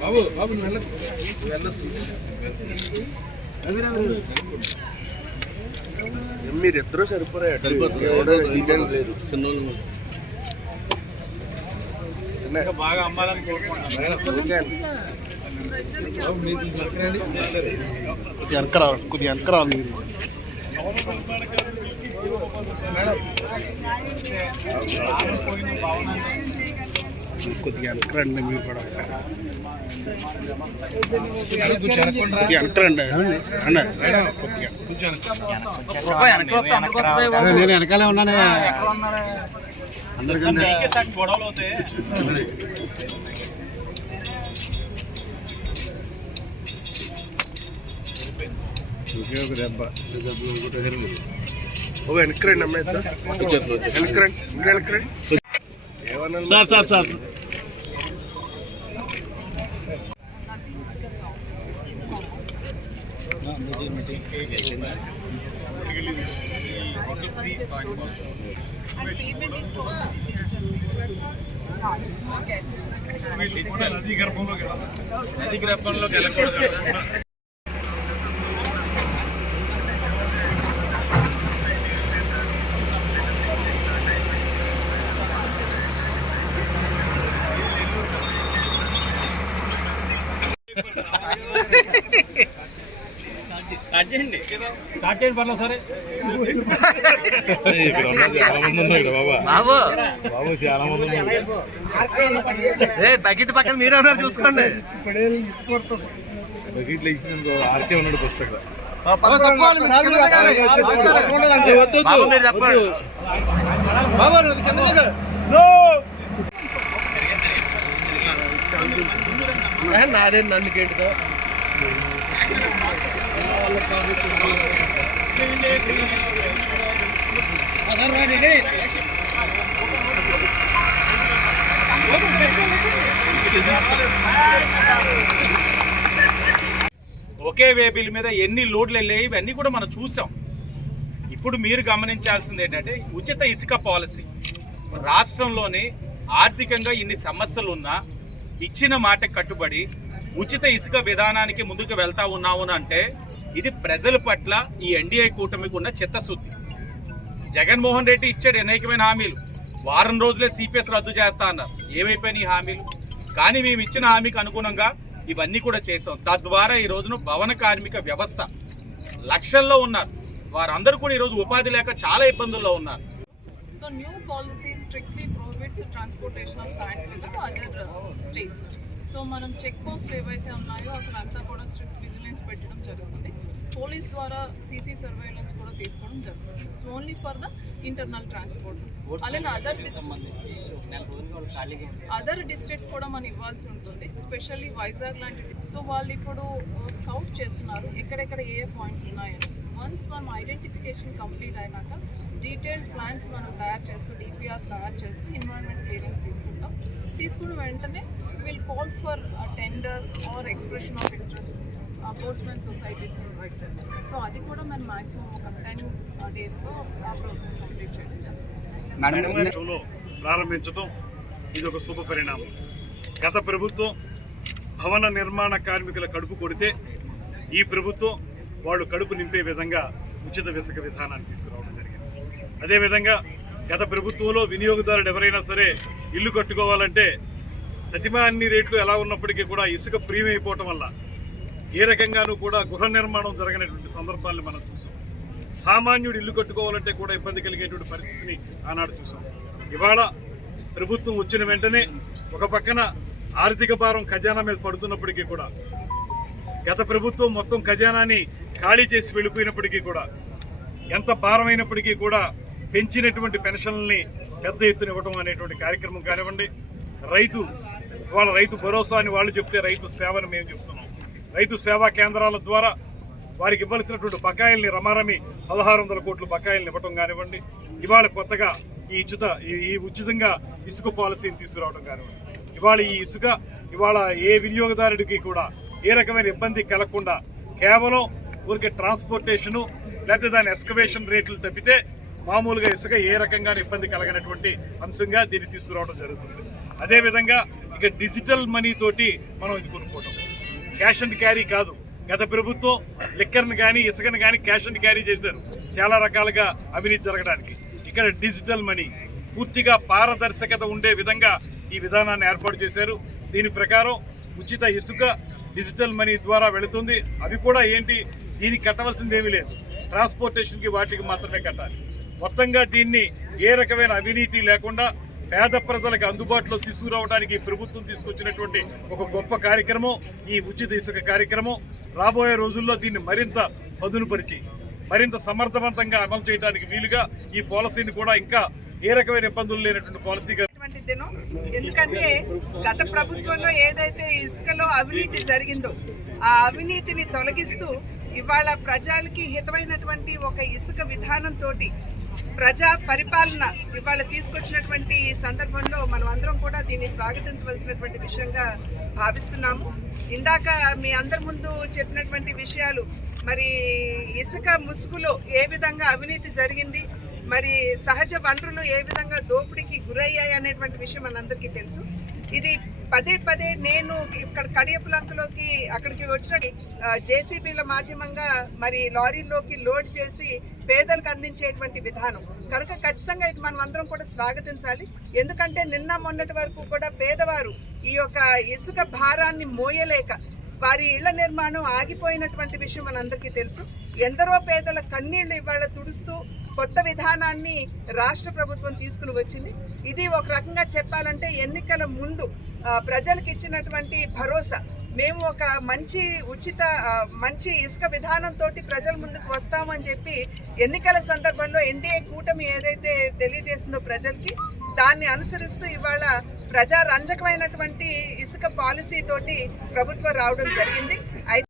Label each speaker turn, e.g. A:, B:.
A: బాబు బాబు నువ్వు వెళ్ళొద్దు. వెళ్ళొద్దు.
B: మీరు ఇద్దరు సరిపోరా
A: సరిపోతుంది.
B: లేదు.
A: చిన్నోళ్ళు బాగా అమ్మాలని
B: వెనక రావాలి కొద్దిగా వెనక రావాలి మీరు. కొద్దిగా వెనక రండి మీరు కూడా.
A: కొంచెం వెనక్కుండ్రా.
B: కొద్దిగా వెనక రండి అన్న కొద్దిగా. నేను వెనకాలే ఉన్నానే. అందరికంటే
A: గొడవలు అవుతాయి.
B: ఓ వెనక రండి అమ్మాయి ఇద్దరు. వెనక రండి. ఇంకా వెనక రండి. ఏమన్నా
A: సార్ సార్ సార్. నదీ గర్భంలోకి నదీ గర్భంలోకి వెళ్ళకూడదు కదా. స్టార్ట్ చేయండి. స్టార్ట్ చేయండి పర్లేదు సరే
C: ఇక్కడ ఉన్నది చాలా మంది ఉన్నారు ఇక్కడ బాబా.
D: బాబు.
C: బాబు చాలా మంది ఉన్నారు.
D: ఏ బకెట్ పక్కన మీరే ఉన్నారు చూసుకోండి.
C: బకెట్లో ఆర్కే ఉన్నాడు ఫస్ట్ అక్కడ.
D: బాబు మీరు చెప్పండి. నాదే నన్ను కేటుతో
A: ఒకే వేబిల్ మీద ఎన్ని లోడ్లు వెళ్ళాయి ఇవన్నీ కూడా మనం చూసాం. ఇప్పుడు మీరు గమనించాల్సింది ఏంటంటే ఉచిత ఇసుక పాలసీ. రాష్ట్రంలోని ఆర్థికంగా ఇన్ని సమస్యలు ఉన్నా ఇచ్చిన మాట కట్టుబడి ఉచిత ఇసుక విధానానికి ముందుకు వెళ్తా ఉన్నాము అంటే ఇది ప్రజల పట్ల ఈ ఎన్డీఏ కూటమికి ఉన్న చిత్తశుద్ధి. జగన్మోహన్ రెడ్డి ఇచ్చాడు అనేకమైన హామీలు. వారం రోజులే సిపిఎస్ రద్దు చేస్తా అన్నారు. ఏమైపోయినాయి హామీలు? కానీ మేము ఇచ్చిన హామీకి అనుగుణంగా ఇవన్నీ కూడా చేసాం తద్వారా ఈ రోజున భవన కార్మిక వ్యవస్థ లక్షల్లో ఉన్నారు. వారందరూ కూడా ఈరోజు ఉపాధి లేక చాలా ఇబ్బందుల్లో ఉన్నారు.
E: So new policy strictly prohibits transportation of sand to other uh, states. So మనం చెక్ పోస్ట్లు ఏవైతే ఉన్నాయో అక్కడ అంతా కూడా స్ట్రిక్ట్ విజిలెన్స్ పెట్టడం జరుగుతుంది. పోలీస్ ద్వారా సీసీ సర్వేలెన్స్ కూడా తీసుకోవడం జరుగుతుంది. So only for the internal transport అలాగే అదర్ అదర్ డిస్ట్రిక్ట్స్ కూడా మనం ఇవ్వాల్సి ఉంటుంది. స్పెషల్లీ వైజాగ్ లాంటి సో వాళ్ళు ఇప్పుడు స్కౌట్ చేస్తున్నారు. ఎక్కడెక్కడ ఏ పాయింట్స్ ఉన్నాయని. వన్స్ మనం ఐడెంటిఫికేషన్ కంప్లీట్ అయినాక డీటెయిల్డ్ ప్లాన్స్ మనం తయారు చేస్తూ డిపిఆర్ తయారు చేస్తూ ఎన్వైరన్మెంట్ క్లియరెన్స్ తీసుకుంటాం. తీసుకున్న వెంటనే will call for tenders or expression of interest sportsmen societies invite చేస్తాం. సో అది కూడా మనం మాక్సిమం ఒక టెన్ డేస్లో ఆ ప్రాసెస్ కంప్లీట్ చేయడం జరుగుతుంది.
F: ప్రారంభించడం ఇది ఒక శుభ పరిణామం. గత ప్రభుత్వం భవన నిర్మాణ కార్మికుల కడుపు కొడితే ఈ ప్రభుత్వం వాళ్ళు కడుపు నింపే విధంగా ఉచిత ఇసుక విధానాన్ని తీసుకురావడం జరిగింది. అదేవిధంగా గత ప్రభుత్వంలో వినియోగదారుడు ఎవరైనా సరే ఇల్లు కట్టుకోవాలంటే ప్రతిమా అన్ని రేట్లు ఎలా ఉన్నప్పటికీ కూడా ఇసుక ప్రీమియం అయిపోవటం వల్ల ఏ రకంగానూ కూడా గృహ నిర్మాణం జరగనటువంటి సందర్భాలను మనం చూసాం. సామాన్యుడు ఇల్లు కట్టుకోవాలంటే కూడా ఇబ్బంది కలిగేటువంటి పరిస్థితిని ఆనాడు చూసాం. ఇవాళ ప్రభుత్వం వచ్చిన వెంటనే ఒక పక్కన ఆర్థిక భారం ఖజానా మీద పడుతున్నప్పటికీ కూడా గత ప్రభుత్వం మొత్తం ఖజానాని ఖాళీ చేసి వెళ్ళిపోయినప్పటికీ కూడా ఎంత భారమైనప్పటికీ కూడా పెంచినటువంటి పెన్షన్లని పెద్ద ఎత్తున ఇవ్వడం అనేటువంటి కార్యక్రమం కానివ్వండి రైతు వాళ్ళ రైతు భరోసా అని వాళ్ళు చెప్తే రైతు సేవని మేము చెప్తున్నాం. రైతు సేవా కేంద్రాల ద్వారా వారికి ఇవ్వాల్సినటువంటి బకాయిల్ని రమారమి పదహారు వందల కోట్లు బకాయిల్ని ఇవ్వటం కానివ్వండి ఇవాళ కొత్తగా ఈ ఉచిత ఈ- ఈ ఉచితంగా ఇసుక పాలసీని తీసుకురావడం కానివ్వండి. ఇవాళ ఈ ఇసుక ఇవాళ ఏ వినియోగదారుడికి కూడా ఏ రకమైన ఇబ్బంది కలగకుండా కేవలం ఊరికే ట్రాన్స్పోర్టేషను లేకపోతే దాని ఎస్కవేషన్ రేట్లు తప్పితే మామూలుగా ఇసుక ఏ రకంగా ఇబ్బంది కలగనటువంటి అంశంగా దీన్ని తీసుకురావడం జరుగుతుంది. అదేవిధంగా ఇక డిజిటల్ మనీ తోటి మనం ఇది కొనుక్కోవటం. క్యాష్ అండ్ క్యారీ కాదు. గత ప్రభుత్వం లిక్కర్ని కానీ ఇసుకను కానీ క్యాష్ అండ్ క్యారీ చేశారు. చాలా రకాలుగా అవినీతి జరగడానికి. ఇక్కడ డిజిటల్ మనీ పూర్తిగా పారదర్శకత ఉండే విధంగా ఈ విధానాన్ని ఏర్పాటు చేశారు. దీని ప్రకారం ఉచిత ఇసుక డిజిటల్ మనీ ద్వారా వెళుతుంది. అవి కూడా ఏంటి? దీనికి కట్టవలసింది ఏమీ లేదు. ట్రాన్స్పోర్టేషన్కి వాటికి మాత్రమే కట్టాలి. మొత్తంగా దీన్ని ఏ రకమైన అవినీతి లేకుండా పేద ప్రజలకు అందుబాటులో తీసుకురావడానికి ప్రభుత్వం తీసుకొచ్చినటువంటి ఒక గొప్ప కార్యక్రమం ఈ ఉచిత ఇసుక కార్యక్రమం. రాబోయే రోజుల్లో దీన్ని మరింత పదునుపరిచి మరింత సమర్థవంతంగా అమలు చేయడానికి వీలుగా ఈ పాలసీని కూడా ఇంకా ఏ రకమైన ఇబ్బందులు లేనటువంటి పాలసీగా
G: ఎందుకంటే గత ప్రభుత్వంలో ఏదైతే ఇసుకలో అవినీతి జరిగిందో ఆ అవినీతిని తొలగిస్తూ ఇవాళ ప్రజలకి హితమైనటువంటి ఒక ఇసుక విధానంతో ప్రజా పరిపాలన ఇవాళ తీసుకొచ్చినటువంటి ఈ సందర్భంలో మనం అందరం కూడా దీన్ని స్వాగతించవలసినటువంటి విషయంగా భావిస్తున్నాము. ఇందాక మీ అందరి ముందు చెప్పినటువంటి విషయాలు మరి ఇసుక ముసుగులో ఏ విధంగా అవినీతి జరిగింది మరి సహజ వనరులు ఏ విధంగా దోపిడీకి గురయ్యాయి అనేటువంటి విషయం మనందరికీ తెలుసు. ఇది పదే పదే నేను ఇక్కడ కడియపులంకలోకి అక్కడికి వచ్చిన జేసీబీల మాధ్యమంగా మరి లారీల్లోకి లోడ్ చేసి పేదలకు అందించేటువంటి విధానం. కనుక ఖచ్చితంగా ఇది మనం అందరం కూడా స్వాగతించాలి. ఎందుకంటే నిన్న మొన్నటి వరకు కూడా పేదవారు ఈ యొక్క ఇసుక భారాన్ని మోయలేక వారి ఇళ్ళ నిర్మాణం ఆగిపోయినటువంటి విషయం మనందరికీ తెలుసు. ఎందరో పేదల కన్నీళ్ళు ఇవాళ తుడుస్తూ కొత్త విధానాన్ని రాష్ట్ర ప్రభుత్వం తీసుకుని వచ్చింది. ఇది ఒక రకంగా చెప్పాలంటే ఎన్నికల ముందు ప్రజలకు ఇచ్చినటువంటి భరోసా. మేము ఒక మంచి ఉచిత మంచి ఇసుక విధానంతో ప్రజల ముందుకు చేస్తామని చెప్పి ఎన్నికల సందర్భంలో ఎన్డీఏ కూటమి ఏదైతే తెలియజేసిందో ప్రజలకి దాన్ని అనుసరిస్తూ ఇవాళ ప్రజారంజకమైనటువంటి ఇసుక పాలసీ తోటి ప్రభుత్వం రావడం జరిగింది. అయితే